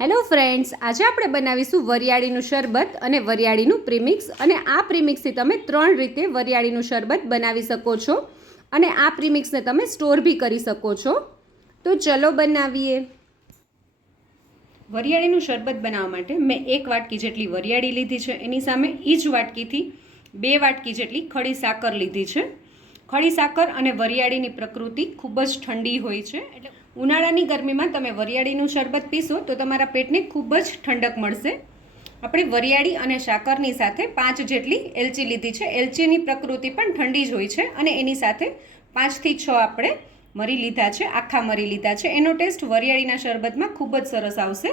Hello friends, આજે આપણે બનાવીશું વરિયાળીનું શરબત અને વરિયાળીનું પ્રીમિક્સ. અને આ પ્રીમિક્સથી તમે 3 રીતે વરિયાળીનું શરબત બનાવી શકો છો અને આ પ્રીમિક્સને તમે સ્ટોર બી કરી શકો છો. તો ચલો બનાવીએ. વરિયાળીનું શરબત બનાવવા માટે મેં 1 વાટકી જેટલી વરિયાળી લીધી છે. એની સામે એ જ વાટકીથી 2 વાટકી જેટલી ખડી સાકર લીધી છે. ખડી સાકર અને વરિયાળીની પ્રકૃતિ ખૂબ જ ઠંડી હોય છે, એટલે ઉનાળાની ગરમીમાં તમે વરિયાળીનું શરબત પીશો તો તમારા પેટને ખૂબ જ ઠંડક મળશે. આપણે વરિયાળી અને સાકરની સાથે 5 જેટલી એલચી લીધી છે. એલચીની પ્રકૃતિ પણ ઠંડી જ હોય છે અને એની સાથે 5 થી 6 આપણે મરી લીધા છે, આખા મરી લીધા છે. એનો ટેસ્ટ વરિયાળીના શરબતમાં ખૂબ જ સરસ આવશે.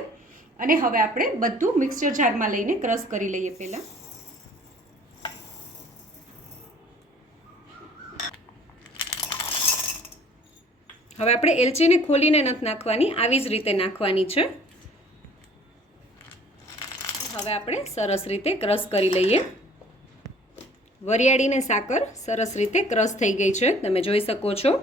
અને હવે આપણે બધું મિક્સર જારમાં લઈને ક્રશ કરી લઈએ. પહેલાં હવે આપણે એલચીને ખોલીને નથી નાખવાની, આવી જ રીતે નાખવાની છે. હવે આપણે સરસ રીતે ક્રશ કરી લઈએ. વરિયાળીને સાકર સરસ રીતે ક્રશ થઈ ગઈ છે, તમે જોઈ શકો છો.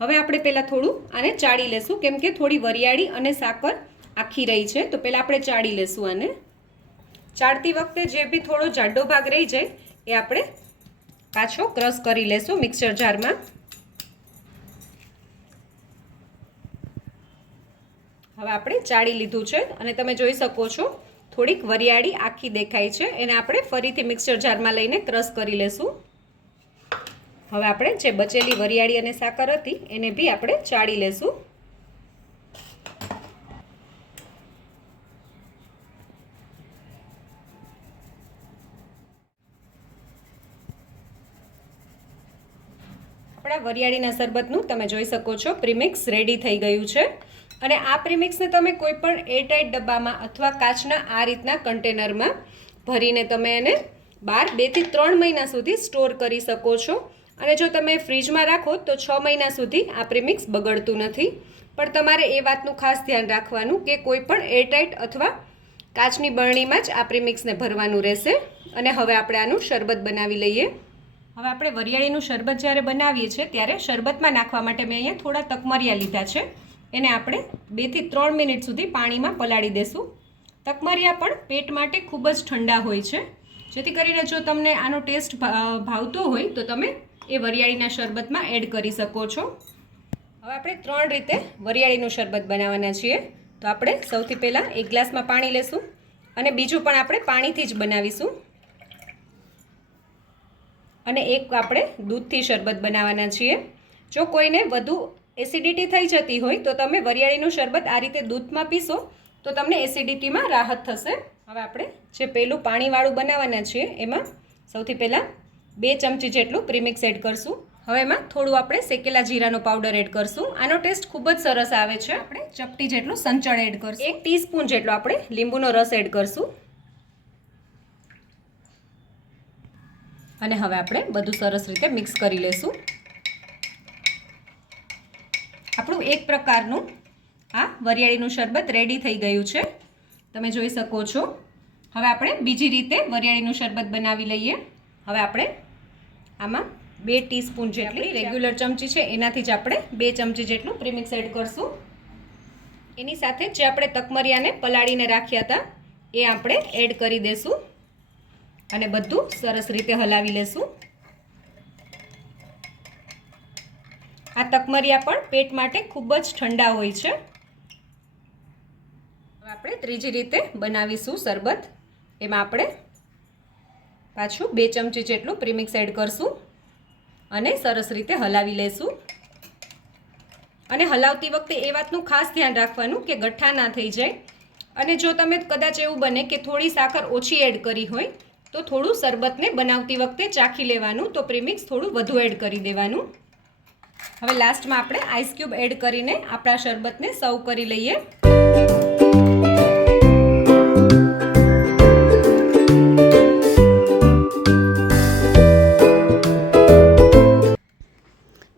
હવે આપણે પહેલાં થોડું આને ચાળી લેશું, કેમ કે થોડી વરિયાળી અને સાકર આખી રહી છે, તો પહેલાં આપણે ચાળી લેશું. આને ચાળતી વખતે જે બી થોડો જાડો ભાગ રહી જાય એ આપણે પાછો ક્રશ કરી લેશું મિક્સર જારમાં. હવે આપણે ચાળી લીધું છે અને તમે જોઈ શકો છો થોડીક વરિયાળી આખી દેખાય છે. એને આપણે ફરીથી મિક્સર જારમાં લઈને ક્રશ કરી લેશું. હવે આપણે જે બચેલી વરિયાળી અને સાકર હતી એને બી આપણે ચાળી લેશું. આપણા વરિયાળીના શરબતનું તમે જોઈ શકો છો પ્રીમિક્સ રેડી થઈ ગયું છે. અને આ પ્રીમિક્સને તમે કોઈ પણ એરટાઇટ ડબ્બામાં અથવા કાચના આ રીતના કન્ટેનરમાં ભરીને તમે એને 2 થી 3 મહિના સુધી સ્ટોર કરી શકો છો. અને જો તમે ફ્રીજમાં રાખો તો 6 મહિના સુધી આ પ્રીમિક્સ બગડતું નથી. પણ તમારે એ વાતનું ખાસ ધ્યાન રાખવાનું કે કોઈ પણ એરટાઇટ અથવા કાચની બરણીમાં જ આ પ્રીમિક્સને ભરવાનું રહેશે. અને હવે આપણે આનું શરબત બનાવી લઈએ. હવે આપણે વરિયાળીનું શરબત જ્યારે બનાવીએ છીએ ત્યારે શરબતમાં નાખવા માટે મેં અહીંયા થોડા તકમરિયા લીધા છે. એને આપણે 2 થી 3 મિનિટ સુધી પાણીમાં પલાળી દેશું. તકમરિયા પણ પેટ માટે ખૂબ જ ઠંડા હોય છે, જેથી કરીને જો તમને આનો ટેસ્ટ ભાવતો હોય તો તમે એ વરિયાળીના શરબતમાં એડ કરી શકો છો. હવે આપણે 3 રીતે વરિયાળીનું શરબત બનાવવાના છીએ. તો આપણે સૌથી પહેલાં 1 ગ્લાસમાં પાણી લેશું અને બીજું પણ આપણે પાણીથી જ બનાવીશું. અને એક આપણે દૂધથી શરબત બનાવવાના છીએ. જો કોઈને વધુ એસિડિટી થઈ જતી હોય તો તમે વરિયાળીનું શરબત આ રીતે દૂધમાં પીશો તો તમને એસિડિટીમાં રાહત થશે. હવે આપણે જે પહેલું પાણીવાળું બનાવવાના છીએ એમાં સૌથી પહેલાં 2 ચમચી જેટલું પ્રીમિક્સ એડ કરશું. હવે એમાં થોડું આપણે શેકેલા જીરાનો પાવડર એડ કરશું. આનો ટેસ્ટ ખૂબ જ સરસ આવે છે. આપણે ચપટી જેટલું સંચળ એડ કરશું. 1 ટીસ્પૂન જેટલો આપણે લીંબુનો રસ એડ કરશું. અને હવે આપણે બધું સરસ રીતે મિક્સ કરી લેશું. આપણું એક પ્રકારનું આ વરિયાળીનું શરબત રેડી થઈ ગયું છે, તમે જોઈ શકો છો. હવે આપણે બીજી રીતે વરિયાળીનું શરબત બનાવી લઈએ. હવે આપણે આમાં 2 ટીસ્પૂન જેટલી રેગ્યુલર ચમચી છે એનાથી જ આપણે 2 ચમચી જેટલું પ્રીમિક્સ એડ કરશું. એની સાથે જે આપણે તકમરિયાને પલાળીને રાખ્યા હતા એ આપણે એડ કરી દઈશું અને બધું સરસ રીતે હલાવી લેશું. આ તકમરિયા પણ પેટ માટે ખૂબ જ ઠંડા હોય છે. હવે આપણે ત્રીજી રીતે બનાવીશું શરબત. એમાં આપણે પાછું 2 ચમચી જેટલું પ્રીમિક્સ એડ કરશું અને સરસ રીતે હલાવી લેશું. અને હલાવતી વખતે એ વાતનું ખાસ ધ્યાન રાખવાનું કે ગઠ્ઠા ના થઈ જાય. અને જો તમે કદાચ એવું બને કે થોડી સાકર ઓછી એડ કરી હોય તો થોડું શરબતને બનાવતી વખતે ચાખી લેવાનું, તો પ્રીમિક્સ થોડું વધુ એડ કરી દેવાનું. હવે લાસ્ટમાં આપણે આઈસ ક્યુબ એડ કરીને આપણા શરબતને સર્વ કરી લઈએ.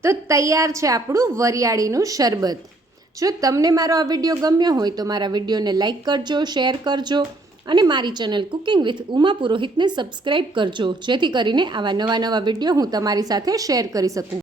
તો તૈયાર છે આપણું વરિયાળીનું શરબત. જો તમને મારો આ વિડીયો ગમ્યો હોય તો મારા વિડીયોને લાઈક કરજો, શેર કરજો અને મારી ચેનલ કુકિંગ વિથ ઉમા પુરોહિતને સબસ્ક્રાઈબ કરજો, જેથી કરીને આવા નવા વિડીયો હું તમારી સાથે શેર કરી શકું.